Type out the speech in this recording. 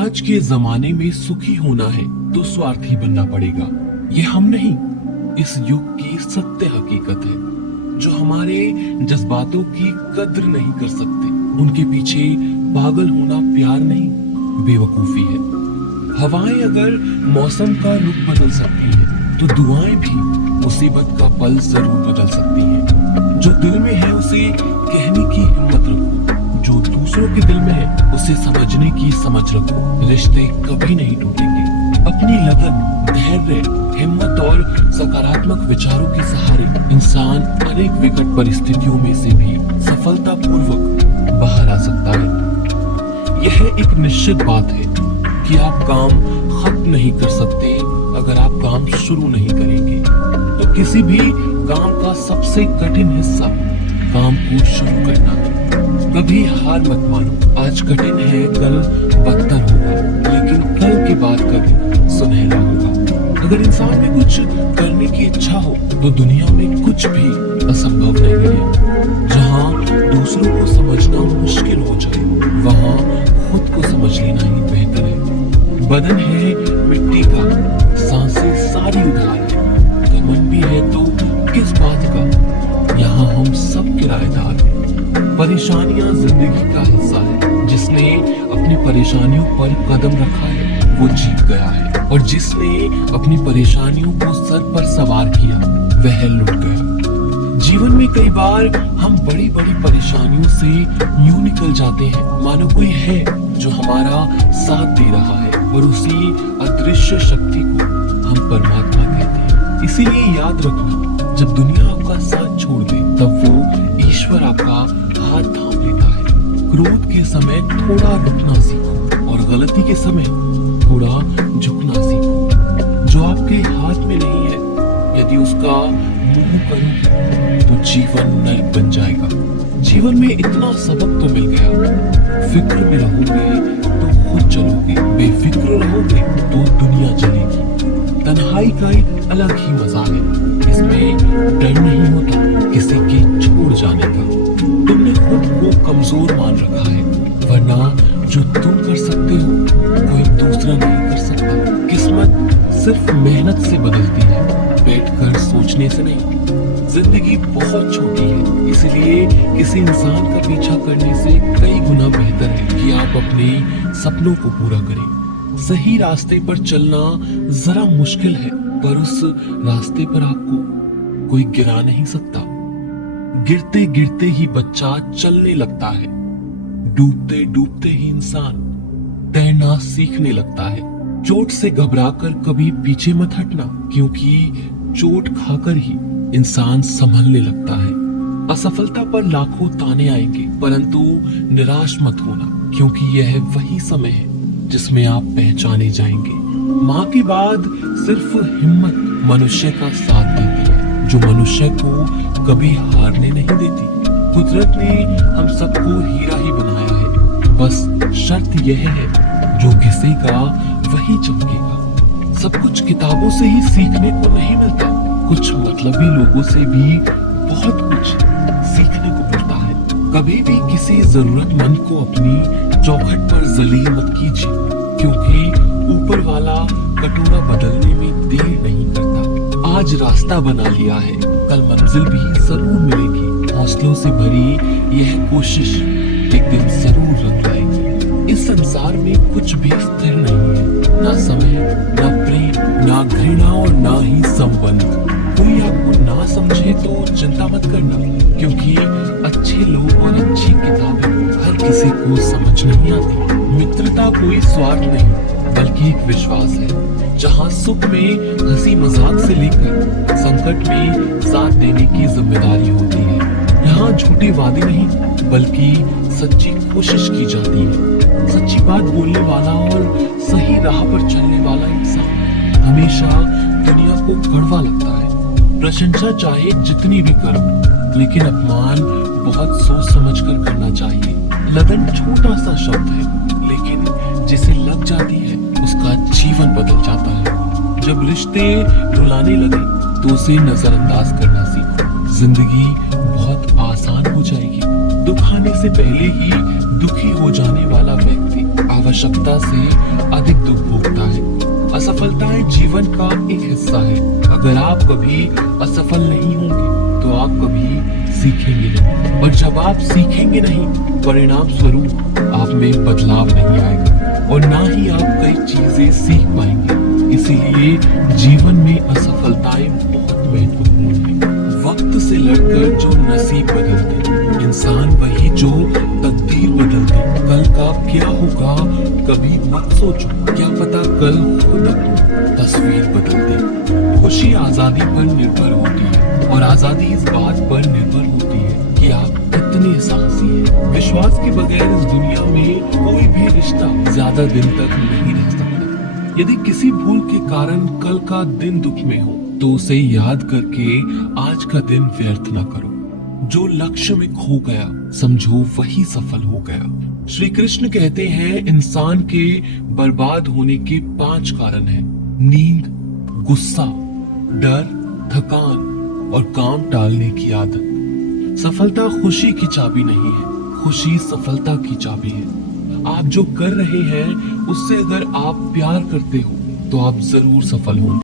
आज के जमाने में सुखी होना है तो स्वार्थी बनना पड़ेगा। ये हम नहीं, इस युग की सत्य हकीकत है। जो हमारे जज्बातों की कद्र नहीं कर सकते, उनके पीछे पागल होना प्यार नहीं, बेवकूफी है। हवाएं अगर मौसम का रुख बदल सकती हैं, तो दुआएं भी मुसीबत का पल जरूर बदल सकती हैं। जो दिल में है उसे कहने की हिम्मत रखो, जो दूसरों के दिल में है उसे समझने की समझ रखो। रिश्ते कभी नहीं टूटेंगे। अपनी लगन, धैर्य, हिम्मत और सकारात्मक विचारों के सहारे इंसान अनेक विकट परिस्थितियों में से भी सफलतापूर्वक बाहर आ सकता है। यह एक निश्चित बात है कि आप काम खत्म नहीं कर सकते अगर आप काम शुरू नहीं करेंगे। तो किसी भी काम का सबसे कठिन हिस्सा काम को शुरू करना है। कभी हार मत मानो। आज कठिन है, कल बदतर होगा, लेकिन कल के बाद कभी सुनहरा होगा। अगर इंसान में कुछ करने की इच्छा हो तो दुनिया में कुछ भी असंभव नहीं है। जहाँ दूसरों को समझना मुश्किल हो जाए, वहाँ खुद को समझ लेना ही बेहतर है। बदन है मिट्टी का, सांसें सारी उधार है। घमंड भी है तो किस बात का, यहाँ हम सब किराएदार हैं। परेशानियां जिंदगी का हिस्सा है। जिसने अपनी परेशानियों पर कदम रखा है वो जीत गया है, और जिसने अपनी परेशानियों को सर पर सवार किया वह लुट गया। जीवन में कई बार हम बड़ी बड़ी परेशानियों से यूं निकल जाते हैं मानो कोई है जो हमारा साथ दे रहा है, और उसी अदृश्य शक्ति को हम परमात्मा कहते हैं। इसीलिए याद रखना, जब दुनिया आपका साथ छोड़ दे तब वो ईश्वर आपका हाथ थाम लेता है। क्रोध के समय थोड़ा रुकना सीखो, और गलती के समय थोड़ा झुकना सीखो। जो आपके हाथ में नहीं है, यदि उसका मुंह करोगे तो जीवन नरक बन जाएगा। जीवन में इतना सबक तो मिल गया। फिक्र में रहोगे तो खुद चलोगे, बेफिक्र रहोगे तो दुनिया चलेगी। तन्हाई का एक अलग ही मजा है। इसमें डर नहीं होता किसी के छोड़ जाने का। तुमने खुद को कमजोर मान रखा है, वरना जो तुम कर सकते हो कोई दूसरा नहीं कर सकता। किस्मत सिर्फ मेहनत से बदलती है, बैठकर सोचने से नहीं। जिंदगी बहुत छोटी है, इसलिए किसी इंसान का पीछा करने से कई गुना बेहतर है कि आप अपने सपनों को पूरा करें। सही रास्ते पर चलना जरा मुश्किल है, पर उस रास्ते पर आपको कोई गिरा नहीं सकता। गिरते गिरते ही बच्चा चलने लगता है, डूबते डूबते ही इंसान तैरना सीखने लगता है। चोट से घबराकर कभी पीछे मत हटना, क्योंकि चोट खाकर ही इंसान संभलने लगता है। असफलता पर लाखों ताने आएंगे, परंतु निराश मत होना, क्योंकि यह वही समय है जिसमें आप पहचाने जाएंगे। माँ के बाद सिर्फ हिम्मत मनुष्य का साथ देती है, जो मनुष्य को कभी हारने नहीं देती। कुदरत ने हम सबको हीरा ही बनाया है, बस शर्त यह है जो घिसेगा वही चमकेगा। सब कुछ किताबों से ही सीखने को नहीं मिलता, कुछ मतलबी लोगों से भी बहुत कुछ सीखने को मिलता है। कभी भी किसी जरूरतमंद को अपनी चौखट पर जलील मत कीजिए, क्योंकि ऊपर वाला कटोरा बदलने में देर नहीं करता। आज रास्ता बना लिया है, कल मंजिल भी जरूर मिलेगी। हौसलों से भरी यह कोशिश एक दिन जरूर रंग लाएगी। इस संसार में कुछ भी स्थिर नहीं है, ना समय, ना प्रेम, ना घृणा और ना ही संबंध। कोई आपको ना समझे तो चिंता मत करना, क्योंकि अच्छे लोग और अच्छी किताबें हर किसी को समझ नहीं आती। मित्रता कोई स्वार्थ नहीं, बल्कि एक विश्वास है, जहाँ सुख में हंसी मजाक से लेकर संकट में साथ देने की जिम्मेदारी होती है। यहाँ झूठे वादे नहीं, बल्कि सच्ची कोशिश की जाती है। सच्ची बात बोलने वाला और सही राह पर चलने वाला इंसान हमेशा दुनिया को कड़वा लगता है। प्रशंसा चाहे जितनी भी करो, लेकिन अपमान बहुत सोच समझ कर करना चाहिए। लगन छोटा सा शब्द है, लेकिन जिसे लग जाती है उसका जीवन बदल जाता है। जब रिश्ते रुलाने लगे तो उसे नजरअंदाज करना सीखो। जिंदगी बहुत आसान हो जाएगी। दुख आने से पहले ही दुखी हो जाने वाला व्यक्ति आवश्यकता से अधिक दुख भोगता है। असफलताएं जीवन का एक हिस्सा है। अगर आप कभी असफल नहीं होंगे तो आप कभी सीखेंगे नहीं, और जब आप सीखेंगे नहीं, परिणाम स्वरूप आप में बदलाव नहीं आएगा और ना ही आप कई चीजें सीख पाएंगे। इसीलिए जीवन में असफलताएं बहुत महत्वपूर्ण है। वक्त से लड़कर जो नसीब बदल दे, इंसान वही जो तकदीर बदल दे। कल का क्या होगा कभी मत सोचो, क्या पता कल खुद अपनी तस्वीर बदल दे। खुशी आजादी पर निर्भर होती है और आजादी इस बात पर निर्भर होती है कि आप कितने साहसी हैं। विश्वास के बगैर इस दुनिया में कोई भी रिश्ता ज्यादा दिन तक नहीं रह सकता। यदि किसी भूल के कारण कल का दिन दुख में हो तो उसे याद करके आज का दिन व्यर्थ न करो। जो लक्ष्य में खो गया समझो वही सफल हो गया। श्री कृष्ण कहते हैं इंसान के बर्बाद होने के 5 कारण हैं: नींद, गुस्सा, डर, थकान और काम टालने की आदत। सफलता खुशी की चाबी नहीं है, खुशी सफलता की चाबी है। आप जो कर रहे हैं उससे अगर आप प्यार करते हो तो आप जरूर सफल होंगे।